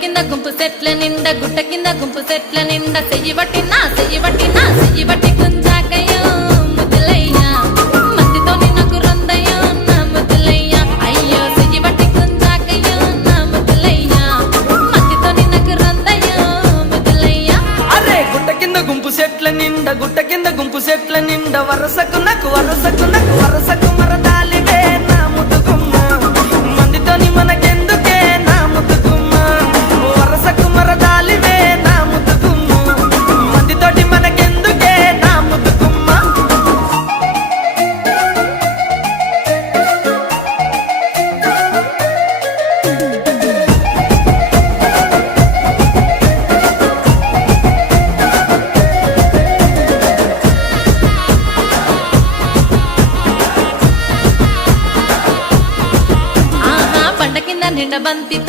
కింద గుంపు సెట్ల నిండా గుట్ట కింద గుంపు సెట్ల నిండా చెయ్యి బట్టి గుంజాకయ్యో ముద్దులయ్యా మందితో నాకు రొందయ్యో నా ముద్దులయ్యా అయ్యో చెయ్యి బట్టి గుంజాకయ్యో నా ముద్దులయ్యా మందితో నాకు రొందయ్యో ముద్దులయ్యా. అరే గుట్ట కింద గుంపు సెట్ల నిండా వరసకు మరదాలివే నా ముద్దుగుమ్మ మందితోని మనకెందుకే నా ముద్దుగుమ్మ వరసకు మరదాలివే నా ముద్దుగుమ్మ మందితోటి మనకెందుకే నా ముద్దుగుమ్మ. ఆహా పంట కింద నిండా బంతితో